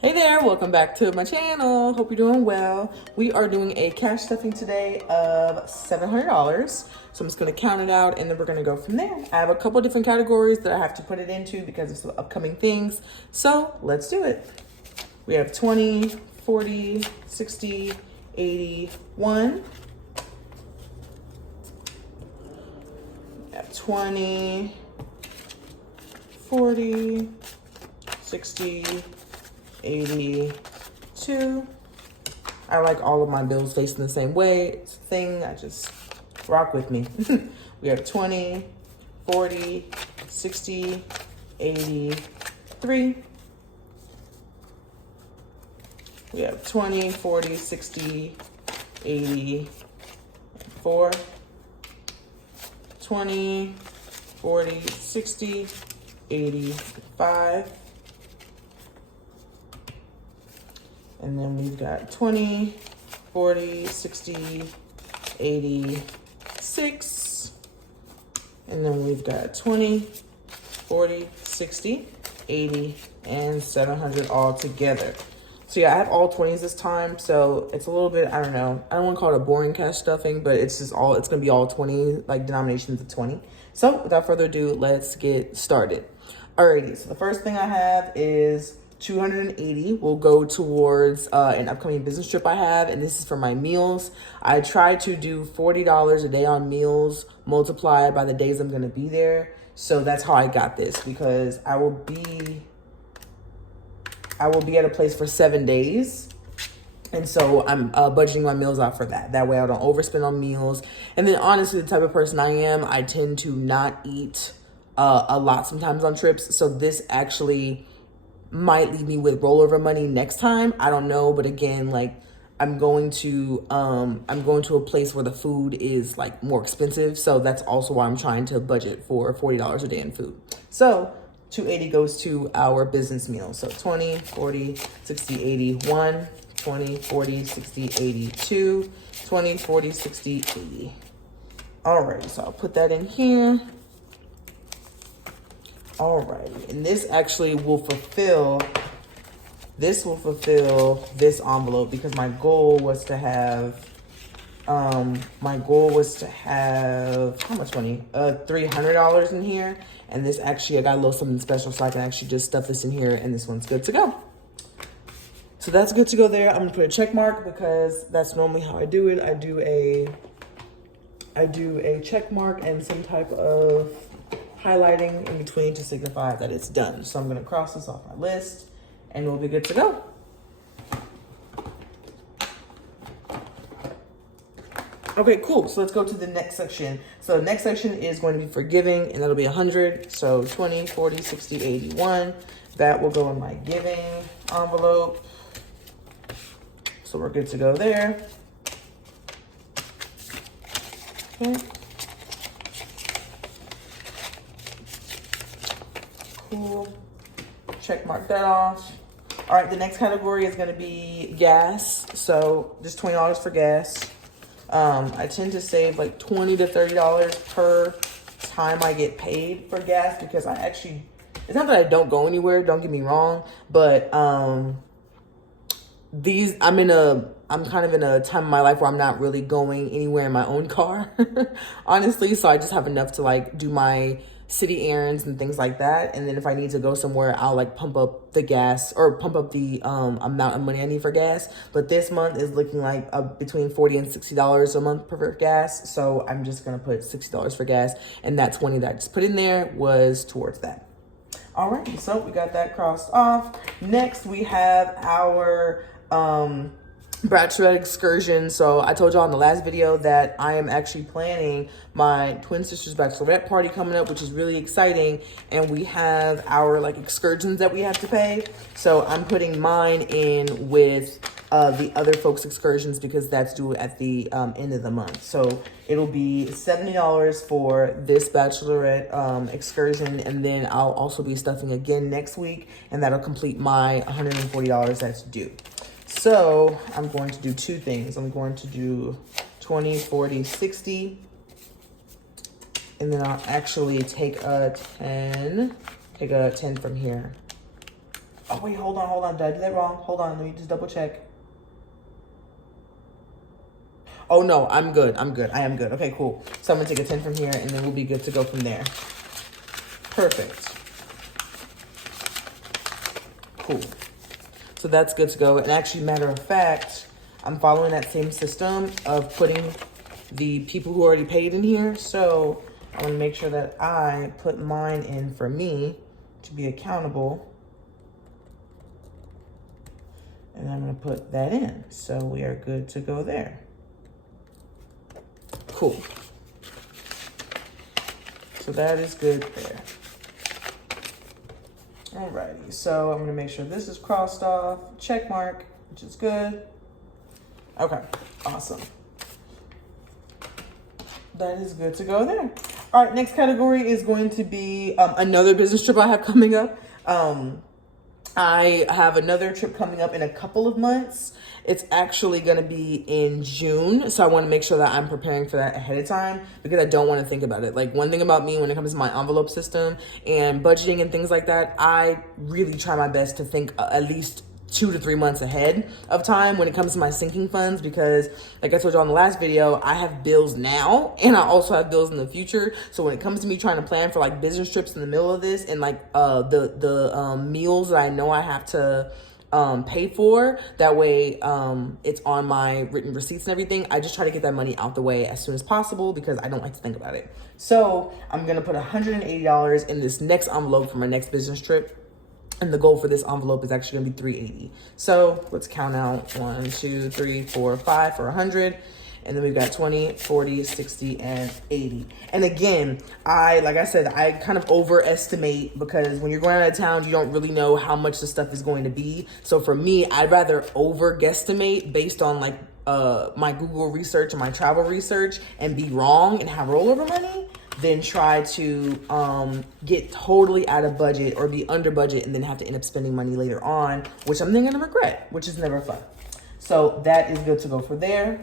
Hey there, welcome back to my channel. Hope you're doing well. We are doing a cash stuffing today of $700. So I'm just gonna count it out and then we're gonna go from there. I have a couple different categories that I have to put it into because of some upcoming things. So let's do it. We have 20, 40, 60, 80, 1. We have 20, 40, 60, 82. I like all of my bills facing the same way. It's a thing. I just rock with me. We have 20, 40, 60, 83. We have 20, 40, 60, 84. 20, 40, 60, 85. And then we've got 20, 40, 60, 86. And then we've got 20, 40, 60, 80, and 700 all together. So yeah, I have all 20s this time. So it's a little bit, I don't know. I don't want to call it a boring cash stuffing, but it's just all, it's going to be all 20, like denominations of 20. So without further ado, let's get started. Alrighty, so the first thing I have is 280 will go towards an upcoming business trip I have, and this is for my meals. I try to do $40 a day on meals multiplied by the days I'm going to be there. So that's how I got this, because I will be at a place for 7 days. And so I'm budgeting my meals out for that. That way I don't overspend on meals. And then honestly, the type of person I am, I tend to not eat a lot sometimes on trips. So this actually might leave me with rollover money next time. I don't know, but again, like I'm going to a place where the food is like more expensive, so that's also why I'm trying to budget for $40 a day in food. So 280 goes to our business meal. So 20, 40, 60, 81, 20, 40, 60, 82, 20, 40, 60, 80. All right, so I'll put that in here. Alrighty, and this actually will fulfill this envelope, because my goal was to have how much money? $300 in here. And this actually, I got a little something special, so I can actually just stuff this in here, and this one's good to go. So that's good to go there. I'm gonna put a check mark because that's normally how I do it. I do a check mark and some type of highlighting in between to signify that it's done. So I'm gonna cross this off my list and we'll be good to go. Okay, cool. So let's go to the next section. So the next section is going to be for giving, and that'll be 100. So 20, 40, 60, 81. That will go in my giving envelope. So we're good to go there. Okay. Cool. Check mark that off. All right, the next category is going to be gas. So just $20 for gas. I tend to save like $20 to $30 per time I get paid for gas, because it's not that I don't go anywhere, don't get me wrong, but I'm kind of in a time in my life where I'm not really going anywhere in my own car, honestly. So I just have enough to like do my city errands and things like that. And then if I need to go somewhere, I'll like pump up the gas or pump up the amount of money I need for gas. But this month is looking like between $40 and $60 a month per gas. So I'm just gonna put $60 for gas, and that 20 that I just put in there was towards that. Alrighty, so we got that crossed off. Next we have our bachelorette excursion. So I told y'all in the last video that I am actually planning my twin sister's bachelorette party coming up, which is really exciting. And we have our like excursions that we have to pay. So I'm putting mine in with the other folks' excursions, because that's due at the end of the month. So it'll be $70 for this bachelorette excursion, and then I'll also be stuffing again next week, and that'll complete my $140 that's due. So I'm going to do two things. I'm going to do 20, 40, 60. And then I'll actually take a 10 from here. Oh wait, hold on. Did I do that wrong? Hold on, let me just double check. Oh no, I'm good. I am good. Okay, cool. So I'm gonna take a 10 from here and then we'll be good to go from there. Perfect. Cool. So that's good to go. And actually, matter of fact, I'm following that same system of putting the people who already paid in here. So I want to make sure that I put mine in for me to be accountable. And I'm going to put that in. So we are good to go there. Cool. So that is good there. Alrighty, so I'm gonna make sure this is crossed off, check mark, which is good. Okay, awesome. That is good to go there. All right, next category is going to be another business trip I have coming up. I have another trip coming up in a couple of months. It's actually going to be in June. So I want to make sure that I'm preparing for that ahead of time because I don't want to think about it. Like, one thing about me when it comes to my envelope system and budgeting and things like that, I really try my best to think at least 2 to 3 months ahead of time when it comes to my sinking funds, because like I told you on the last video, I have bills now and I also have bills in the future. So when it comes to me trying to plan for like business trips in the middle of this and like the meals that I know I have to pay for, that way it's on my written receipts and everything, I just try to get that money out the way as soon as possible because I don't like to think about it. So I'm gonna put $180 in this next envelope for my next business trip. And the goal for this envelope is actually gonna be $380. So let's count out 1, 2, 3, 4, 5 for 100. And then we've got 20, 40, 60, and 80. And again, like I said, I kind of overestimate because when you're going out of town, you don't really know how much the stuff is going to be. So for me, I'd rather over guesstimate based on like my Google research and my travel research and be wrong and have rollover money than try to get totally out of budget or be under budget and then have to end up spending money later on, which I'm then gonna regret, which is never fun. So that is good to go for there.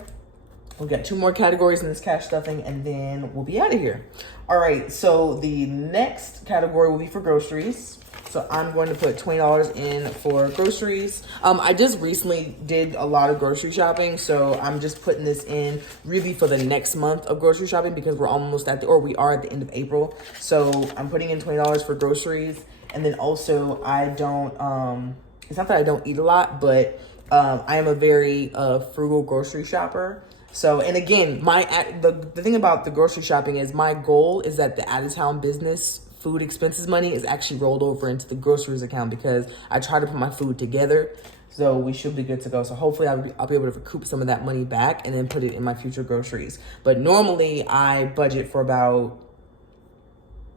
We've got 2 more categories in this cash stuffing and then we'll be out of here. All right, so the next category will be for groceries. So I'm going to put $20 in for groceries. I just recently did a lot of grocery shopping, so I'm just putting this in really for the next month of grocery shopping because we're almost we are at the end of April. So I'm putting in $20 for groceries. And then also I don't, it's not that I don't eat a lot, but I am a very frugal grocery shopper. So, and again, the thing about the grocery shopping is my goal is that the out-of-town business food expenses money is actually rolled over into the groceries account because I try to put my food together. So we should be good to go. So hopefully I'll be able to recoup some of that money back and then put it in my future groceries. But normally I budget for about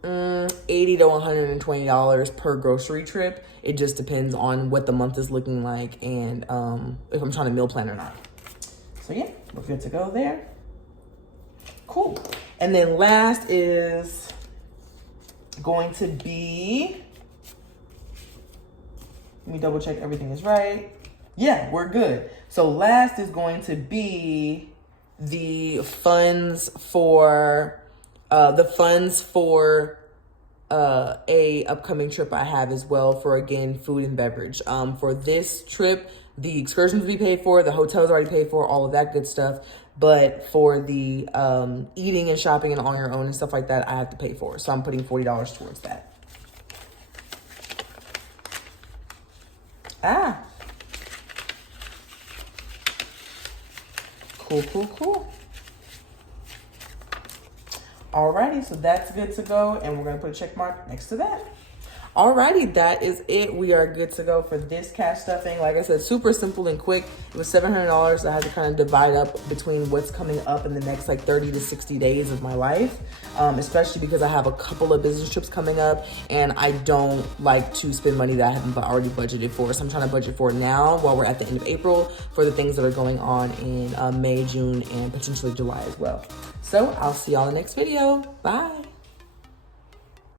$80 to $120 per grocery trip. It just depends on what the month is looking like and if I'm trying to meal plan or not. So yeah, we're good to go there. Cool. And then last is going to be, let me double check everything is right. Yeah, we're good. So last is going to be the funds for a upcoming trip I have as well for, again, food and beverage. For this trip, the excursions will be paid for, the hotel's already paid for, all of that good stuff. But for the eating and shopping and on your own and stuff like that, I have to pay for. So I'm putting $40 towards that. Cool. Alrighty, so that's good to go. And we're gonna put a check mark next to that. Alrighty, that is it. We are good to go for this cash stuffing. Like I said, super simple and quick. It was $700. I had to kind of divide up between what's coming up in the next like 30 to 60 days of my life, especially because I have a couple of business trips coming up and I don't like to spend money that I haven't already budgeted for. So I'm trying to budget for it now while we're at the end of April for the things that are going on in May, June, and potentially July as well. So I'll see y'all in the next video. Bye.